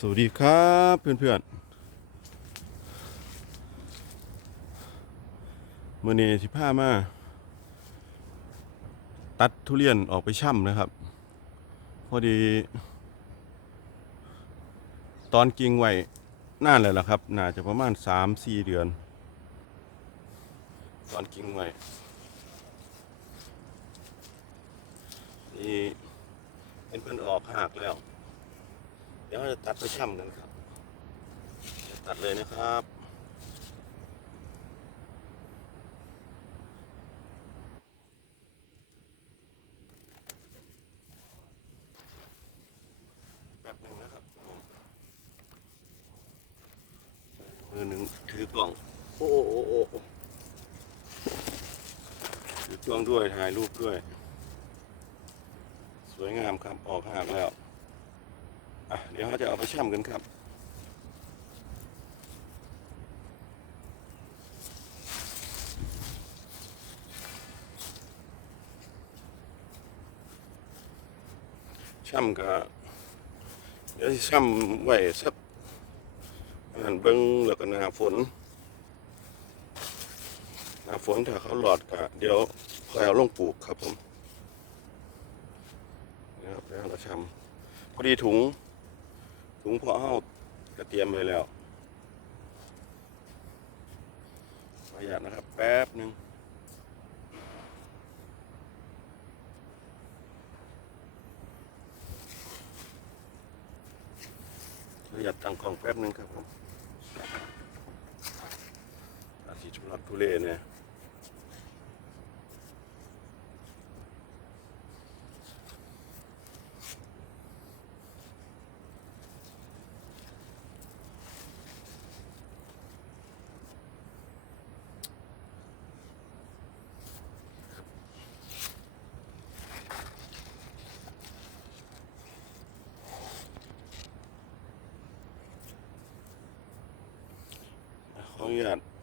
สวัสดีครับเพื่อนๆเมื่อนี้ที่ผ้ามา ตัดทุเรียนออกไปช่ำนะครับ พอดี ตอนกิ่งไว้นานเลยล่ะครับ น่าจะประมาณสามสี่เดือน ตอนกิ่งไว้นี่เป็นเพิ่อนออกหักแล้ว เดี๋ยวเราจะตัดไปช่ำกันครับ ตัดเลยนะครับแป๊บหนึ่งนะครับมือหนึ่งถือกล่อง โอ้โอ้โอ้โอ้ถือกล้องด้วยถ่ายรูปด้วย สวยงามครับ ออกหากแล้ว เดี๋ยวเราจะเอาไปช่ำกันครับช่ำก็เดี๋ยวช่ำไว้สักอันนั้นเบิ้งแล้วก็หนาฝนหนาฝนถ้าเขาหลอดก็เดี๋ยวคอยเอาลงปลูกครับผมนะครับแล้วเราช่ำพอดีถุง ถุงพอเอากระเตรียมไว้แล้วประหยัดนะครับ แป๊บหนึ่งประหยัดตังค์ของแป๊บหนึ่งครับผมอาสีชุลักทุเลเนี่ย ขออนุญาต